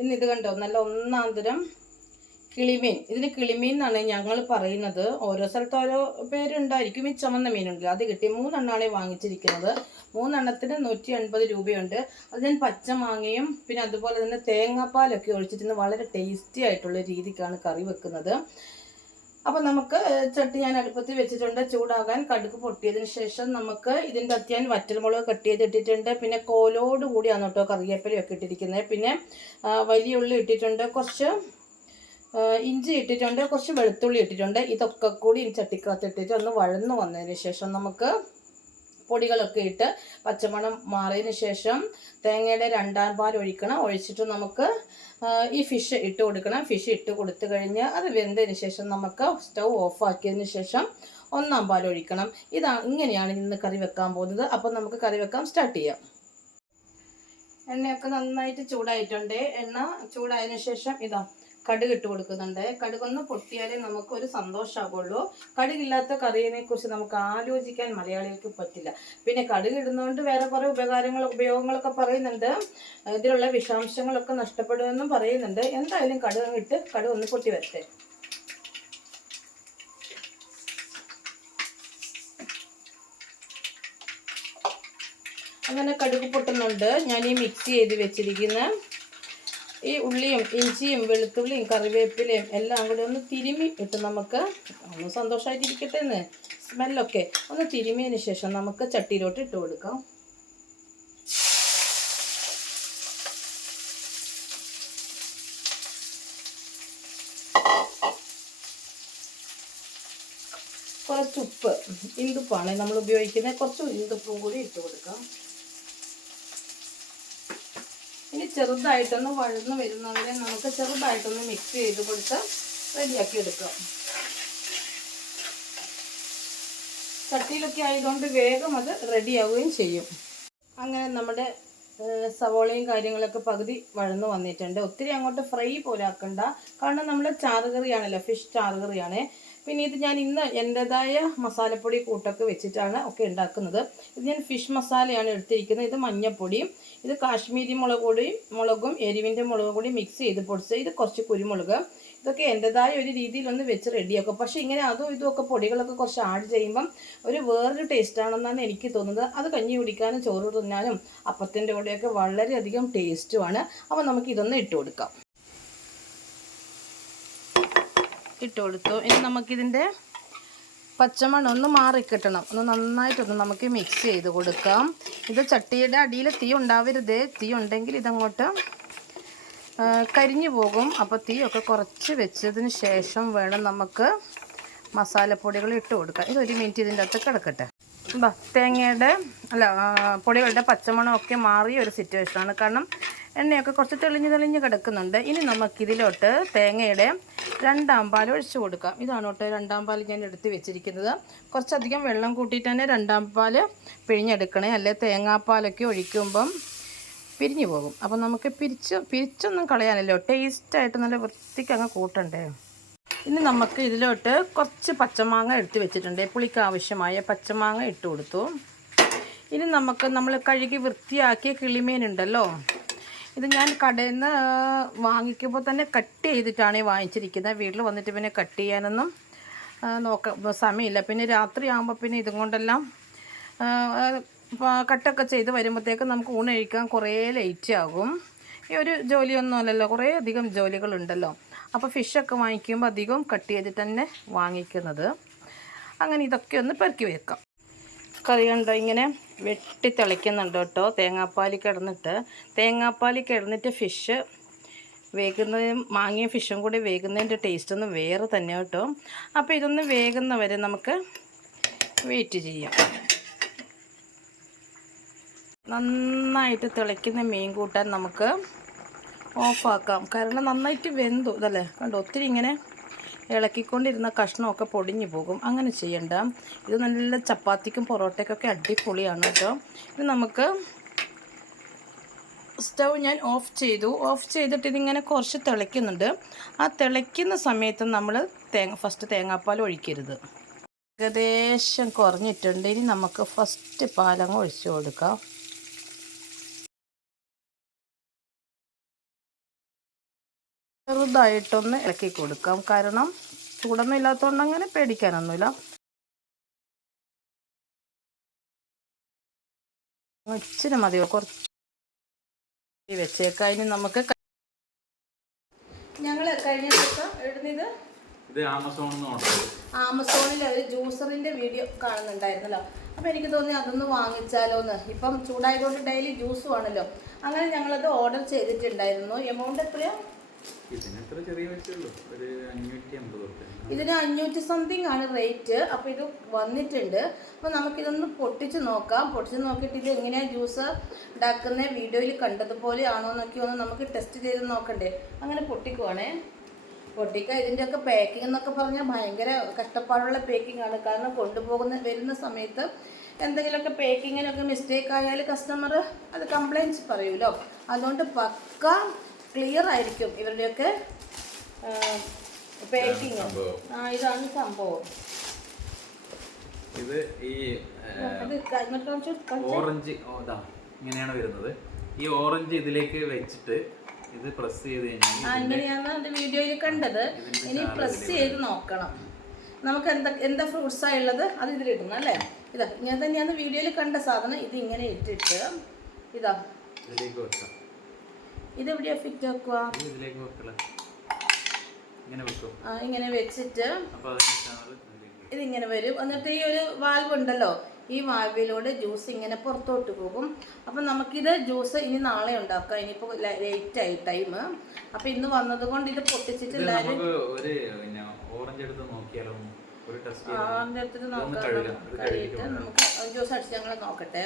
ഇന്ന് ഇത് കണ്ടോ? നല്ല ഒന്നാന്തരം കിളിമീൻ. ഇതിന് കിളിമീൻ എന്നാണ് ഞങ്ങൾ പറയുന്നത്. ഓരോ സ്ഥലത്ത് ഓരോ പേരുണ്ടായിരിക്കും. ഈ ചുമന്ന മീനുണ്ട്. അത് കിട്ടി. മൂന്നെണ്ണമാണ് വാങ്ങിച്ചിരിക്കുന്നത്. മൂന്നെണ്ണത്തിന് നൂറ്റി എൺപത് രൂപയുണ്ട്. അത് ഞാൻ പച്ചമാങ്ങയും പിന്നെ അതുപോലെ തന്നെ തേങ്ങാപ്പാലൊക്കെ ഒഴിച്ചിട്ട് വളരെ ടേസ്റ്റി ആയിട്ടുള്ള രീതിക്കാണ് കറി വെക്കുന്നത്. അപ്പോൾ നമുക്ക് ചട്ടി ഞാൻ അടുപ്പത്ത് വെച്ചിട്ടുണ്ട്. ചൂടാകാൻ കടുക് പൊട്ടിയതിന് ശേഷം നമുക്ക് ഇതിന്റെ അത്യാൻ വറ്റൽമുളക് കട്ട് ചെയ്തിട്ടിട്ടുണ്ട് പിന്നെ കോലോട് കൂടിയാണ് കേട്ടോ കറിവേപ്പിലയൊക്കെ ഇട്ടിരിക്കുന്നത്. പിന്നെ വലിയ ഉള്ളി ഇട്ടിട്ടുണ്ട്. കുറച്ച് ഇഞ്ചി ഇട്ടിട്ടുണ്ട്. കുറച്ച് വെളുത്തുള്ളി ഇട്ടിട്ടുണ്ട്. ഇതൊക്കെ കൂടി ഈ ചട്ടിക്കകത്ത് ഇട്ടിട്ട് ഒന്ന് വഴന്നു വന്നതിന് ശേഷം നമുക്ക് പൊടികളൊക്കെ ഇട്ട് പച്ചമണം മാറിയതിന് ശേഷം തേങ്ങയുടെ രണ്ടാം പാൽ ഒഴിക്കണം. ഒഴിച്ചിട്ട് നമുക്ക് ഈ ഫിഷ് ഇട്ട് കൊടുക്കണം. ഫിഷ് ഇട്ട് കൊടുത്തു കഴിഞ്ഞ് അത് വെന്തതിന് ശേഷം നമുക്ക് സ്റ്റൗ ഓഫ് ആക്കിയതിന് ശേഷം ഒന്നാം പാൽ ഒഴിക്കണം. ഇതാ ഇങ്ങനെയാണ് ഇന്ന് കറി വെക്കാൻ പോകുന്നത്. അപ്പം നമുക്ക് കറി വെക്കാൻ സ്റ്റാർട്ട് ചെയ്യാം. എണ്ണയൊക്കെ നന്നായിട്ട് ചൂടായിട്ടുണ്ട്. എണ്ണ ചൂടായതിനു ശേഷം ഇതാ കടുക് ഇട്ട് കൊടുക്കുന്നുണ്ട് കടുകൊന്ന് പൊട്ടിയാലേ നമുക്കൊരു സന്തോഷമാകുള്ളൂ കടുകില്ലാത്ത കറിയെ കുറിച്ച് നമുക്ക് ആലോചിക്കാൻ മലയാളികൾക്ക് പറ്റില്ല. പിന്നെ കടുക് ഇടുന്നതുകൊണ്ട് വേറെ കുറേ ഉപകാരങ്ങൾ ഉപയോഗങ്ങളൊക്കെ പറയുന്നുണ്ട്. ഇതിലുള്ള വിഷാംശങ്ങളൊക്കെ നഷ്ടപ്പെടുമെന്നും പറയുന്നുണ്ട്. എന്തായാലും കടുക് ഇട്ട് കടുക് ഒന്ന് പൊട്ടി വരട്ടെ. അങ്ങനെ കടുക് പൊട്ടുന്നുണ്ട്. ഞാൻ ഈ മിക്സ് ചെയ്ത് വെച്ചിരിക്കുന്ന. ഈ ഉള്ളിയും ഇഞ്ചിയും വെളുത്തുള്ളിയും കറിവേപ്പിലയും എല്ലാം കൂടി ഒന്ന് തിരുമ്മി ഇട്ട് നമുക്ക് ഒന്ന് സന്തോഷമായിട്ടിരിക്കട്ടെ എന്ന് സ്മെല്ലൊക്കെ ഒന്ന് തിരുമിയതിന് ശേഷം നമുക്ക് ചട്ടിയിലോട്ട് ഇട്ട് കൊടുക്കാം. കുറച്ച് ഉപ്പ് ഇന്ദുപ്പാണ് നമ്മൾ ഉപയോഗിക്കുന്നത് കുറച്ച് ഇന്ദുപ്പും കൂടി ഇട്ട് കൊടുക്കാം. ഇനി ചെറുതായിട്ടൊന്ന് വഴന്ന് വരുന്നവരെ നമുക്ക് ചെറുതായിട്ടൊന്ന് മിക്സ് ചെയ്ത് കൊടുത്ത് റെഡിയാക്കി എടുക്കാം. ചട്ടിയിലൊക്കെ ആയതുകൊണ്ട് വേഗം അത് റെഡിയാവുകയും ചെയ്യും. അങ്ങനെ നമ്മുടെ സവോളയും കാര്യങ്ങളൊക്കെ പകുതി വഴന്നു വന്നിട്ടുണ്ട്. ഒത്തിരി അങ്ങോട്ട് ഫ്രൈ പോലാക്കണ്ട. കാരണം നമ്മൾ ചാറുകറിയാണല്ലോ ഫിഷ് ചാറുകറിയാണ് പിന്നെ ഇത് ഞാൻ ഇന്ന് എന്റെതായ മസാലപ്പൊടി കൂട്ടൊക്കെ വെച്ചിട്ടാണ് ഒക്കെ ഉണ്ടാക്കുന്നത്. ഇത് ഞാൻ ഫിഷ് മസാലയാണ് എടുത്തിരിക്കുന്നത്. ഇത് മഞ്ഞപ്പൊടിയും ഇത് കാശ്മീരി മുളക് പൊടിയും മുളകും എരിവിന്റെ മുളക് പൊടി മിക്സ് ചെയ്ത് പൊടിച്ച് ഇത് കുറച്ച് കുരുമുളക്. ഇതൊക്കെ എന്റെതായ ഒരു രീതിയിലൊന്ന് വെച്ച് റെഡിയാക്കും പക്ഷേ ഇങ്ങനെ അതും ഇതും ഒക്കെ പൊടികളൊക്കെ കുറച്ച് ആഡ് ചെയ്യുമ്പം ഒരു വേറൊരു ടേസ്റ്റ് ആണെന്നാണ് എനിക്ക് തോന്നുന്നത്. അത് കഞ്ഞി കുടിക്കാനും ചോറ് തിന്നാനും അപ്പത്തിന്റെ കൂടെയൊക്കെ വളരെയധികം ടേസ്റ്റുമാണ് അപ്പോൾ നമുക്ക് ഇതൊന്ന് ഇട്ട് കൊടുക്കാം. ഇട്ട് കൊടുത്തു ഇനി നമുക്കിതിന്റെ പച്ചമണം ഒന്ന് മാറിക്കിട്ടണം ഒന്ന് നന്നായിട്ടൊന്ന് നമുക്ക് മിക്സ് ചെയ്ത് കൊടുക്കാം. ഇത് ചട്ടിയുടെ അടിയിൽ തീ ഉണ്ടാവരുത്. തീ ഉണ്ടെങ്കിൽ ഇതങ്ങോട്ട് കരിഞ്ഞു പോകും. അപ്പോൾ തീയൊക്കെ കുറച്ച് വെച്ചതിന് ശേഷം വേണം നമുക്ക് മസാലപ്പൊടികൾ ഇട്ട് കൊടുക്കാം ഇതൊരു മിനിറ്റ് ഇതിന്റെ അകത്ത് കിടക്കട്ടെ. തേങ്ങയുടെ അല്ല പൊടികളുടെ പച്ചമണമൊക്കെ മാറിയ ഒരു സിറ്റുവേഷനാണ് കാരണം എണ്ണയൊക്കെ കുറച്ച് തെളിഞ്ഞ് തെളിഞ്ഞ് കിടക്കുന്നുണ്ട്. ഇനി നമുക്കിതിലോട്ട് തേങ്ങയുടെ രണ്ടാം പാൽ ഒഴിച്ച് കൊടുക്കാം. ഇതാണ് കേട്ടോ രണ്ടാം പാൽ ഞാൻ എടുത്ത് വെച്ചിരിക്കുന്നത്. കുറച്ചധികം വെള്ളം കൂട്ടിയിട്ട് തന്നെ രണ്ടാം പാൽ പിഴിഞ്ഞെടുക്കണേ. അല്ലെ? തേങ്ങാപ്പാലൊക്കെ ഒഴിക്കുമ്പം പിരിഞ്ഞു പോകും. അപ്പം നമുക്ക് പിരിച്ച് പിരിച്ചൊന്നും കളയാനല്ലോ ടേസ്റ്റായിട്ട് നല്ല വൃത്തിക്ക് അങ്ങ് കൂട്ടണ്ടേ. ഇനി നമുക്ക് ഇതിലോട്ട് കുറച്ച് പച്ചമാങ്ങ എടുത്ത് വെച്ചിട്ടുണ്ട്. പുളിക്ക് ആവശ്യമായ പച്ചമാങ്ങ ഇട്ട് കൊടുത്തു. ഇനി നമുക്ക് നമ്മൾ കഴുകി വൃത്തിയാക്കിയ കിളിമീൻ ഉണ്ടല്ലോ. ഇത് ഞാൻ കടയിൽ നിന്ന് വാങ്ങിക്കുമ്പോൾ തന്നെ കട്ട് ചെയ്തിട്ടാണ് വാങ്ങിച്ചിരിക്കുന്നത് വീട്ടിൽ വന്നിട്ട് പിന്നെ കട്ട് ചെയ്യാനൊന്നും നോക്ക സമയമില്ല. പിന്നെ രാത്രി ആകുമ്പോൾ പിന്നെ ഇതും കൊണ്ടെല്ലാം കട്ടൊക്കെ ചെയ്ത് വരുമ്പോഴത്തേക്ക് നമുക്ക് ഊണ് കഴിക്കാൻ കുറേ ലേറ്റ് ആകും. ഈ ഒരു ജോലിയൊന്നും അല്ലല്ലോ കുറേ അധികം ജോലികളുണ്ടല്ലോ. അപ്പോൾ ഫിഷൊക്കെ വാങ്ങിക്കുമ്പോൾ അധികം കട്ട് ചെയ്തിട്ട് തന്നെ വാങ്ങിക്കുന്നത്. അങ്ങനെ ഇതൊക്കെ ഒന്ന് പെറുക്കി വെക്കാം. കറി കണ്ടോ ഇങ്ങനെ? വെട്ടി തിളയ്ക്കുന്നുണ്ട് കേട്ടോ. തേങ്ങാപ്പാൽ കിടന്നിട്ട്. തേങ്ങാപ്പാൽ കിടന്നിട്ട് ഫിഷ് വേകുന്നതും മാങ്ങിയ ഫിഷും കൂടി വേകുന്നതിന്റെ ടേസ്റ്റ് ഒന്ന് വേറെ തന്നെ കേട്ടോ. അപ്പോൾ ഇതൊന്ന് വേകുന്നവരെ നമുക്ക് വെയിറ്റ് ചെയ്യാം. നന്നായിട്ട് തിളയ്ക്കുന്ന മീൻ കൂട്ടാൻ നമുക്ക് ഓഫാക്കാം കാരണം നന്നായിട്ട് വെന്തു. ഇതല്ലേ? കണ്ടോ? ഒത്തിരി ഇങ്ങനെ ഇളക്കിക്കൊണ്ടിരുന്ന കഷ്ണമൊക്കെ പൊടിഞ്ഞു പോകും. അങ്ങനെ ചെയ്യണ്ട. ഇത് നല്ല ചപ്പാത്തിക്കും പൊറോട്ടയ്ക്കൊക്കെ അടിപൊളിയാണ് കേട്ടോ. ഇത് നമുക്ക് സ്റ്റൗ ഞാൻ ഓഫ് ചെയ്തു. ഓഫ് ചെയ്തിട്ട് ഇതിങ്ങനെ കുറച്ച് തിളയ്ക്കുന്നുണ്ട്. ആ തിളയ്ക്കുന്ന സമയത്ത് നമ്മൾ തേങ്ങ ഫസ്റ്റ് തേങ്ങാപ്പാൽ ഒഴിക്കരുത്. ഏകദേശം കുറഞ്ഞിട്ടുണ്ട്. ഇനി നമുക്ക് ഫസ്റ്റ് പാലങ്ങ് ഒഴിച്ചു കൊടുക്കാം. ചെറുതായിട്ടൊന്ന് ഇളക്കി കൊടുക്കാം. കാരണം ചൂടൊന്നും ഇല്ലാത്തതുകൊണ്ട് അങ്ങനെ പേടിക്കാനൊന്നുമില്ല. ഇച്ചിരി മതിയോ കുറച്ച് വെച്ചേക്കാം. ഇനി നമുക്ക് ഞങ്ങൾ കഴിഞ്ഞ ദിവസം എഴുതുന്നത് ഇത് ആമസോണിൽ ആമസോണിൽ ഒരു ജ്യൂസറിന്റെ വീഡിയോ കാണുന്നുണ്ടായിരുന്നല്ലോ. അപ്പോൾ എനിക്ക് തോന്നി അതൊന്ന് വാങ്ങിച്ചാലോ എന്ന് ഇപ്പം ചൂടായതുകൊണ്ട് ഡെയിലി ജ്യൂസും ആണല്ലോ. അങ്ങനെ ഞങ്ങളത് ഓർഡർ ചെയ്തിട്ടുണ്ടായിരുന്നു. എമൗണ്ട് എത്രയാ? ചെറിയ ഒരു ഇതിന് അഞ്ഞൂറ്റി സംതിങ് ആണ് റേറ്റ് അപ്പോൾ ഇത് വന്നിട്ടുണ്ട്. അപ്പോൾ നമുക്കിതൊന്ന് പൊട്ടിച്ച് നോക്കാം. പൊട്ടിച്ച് നോക്കിയിട്ട് ഇത് എങ്ങനെയാണ് ജ്യൂസ് ഉണ്ടാക്കുന്ന വീഡിയോയിൽ കണ്ടതുപോലെ ആണോ എന്നൊക്കെ ഒന്ന് നമുക്ക് ടെസ്റ്റ് ചെയ്ത് നോക്കണ്ടേ. അങ്ങനെ പൊട്ടിക്കുവാണേ. പൊട്ടിക്ക ഇതിന്റെയൊക്കെ പാക്കിംഗ് എന്നൊക്കെ പറഞ്ഞാൽ ഭയങ്കര കഷ്ടപ്പാടുള്ള പാക്കിംഗ് ആണ്. കാരണം കൊണ്ടുപോകുന്ന വരുന്ന സമയത്ത് എന്തെങ്കിലുമൊക്കെ പാക്കിങ്ങിനൊക്കെ മിസ്റ്റേക്ക് ആയാൽ കസ്റ്റമർ അത് കംപ്ലയിന്റ്സ് പറയുമല്ലോ അതുകൊണ്ട് പക്ക ക്ലിയർ ആയിരിക്കും ഇവരുടെയൊക്കെ പേക്കിംഗ്. ആ ഇതാണ് സംഭവം. ഇത് ഈ ഓറഞ്ച് ഇങ്ങനെയാണ് വരുന്നത്. ഈ ഓറഞ്ച് ഇതിലേക്ക് വെച്ചിട്ട് ഇത് പ്രസ് ചെയ്ത് അത് വീഡിയോയിൽ കണ്ടത്. ഇനി പ്രസ് ചെയ്ത് നോക്കണം. നമുക്ക് എന്താ എന്താ ഫ്രൂട്ട്സാ ഉള്ളത് അത് ഇതിലിടുന്നു അല്ലേ? ഇതാ ഇങ്ങനെ തന്നെയാണ് വീഡിയോയിൽ കണ്ട സാധനം. ഇത് ഇങ്ങനെ ഇട്ടിട്ട് ഇതാ. ഇതിലേക്ക് വെക്കാം. ഇത് എവിടെയാ ഫിറ്റ് ഇതിലേക്ക് ഇങ്ങനെ വെച്ചിട്ട് ഇതിങ്ങനെ വരും. എന്നിട്ട് ഈ ഒരു വാൽവ് ഉണ്ടല്ലോ ഈ വാൽവിലൂടെ ജ്യൂസ് ഇങ്ങനെ പുറത്തോട്ട് പോകും. അപ്പം നമുക്കിത് ജ്യൂസ് ഇനി നാളെ ഉണ്ടാക്കാം. ഇനിയിപ്പോൾ ലേറ്റ് ആയി ടൈം അപ്പം ഇന്ന് വന്നത് കൊണ്ട് ഇത് പൊട്ടിച്ചിട്ട് എല്ലാവരും ഓറഞ്ച് എടുത്ത് നോക്കിയാലോ? അതിന്റെ അടുത്തിട്ട് നോക്കാം. നമുക്ക് ജ്യൂസ് അടിച്ച് ഞങ്ങൾ നോക്കട്ടെ.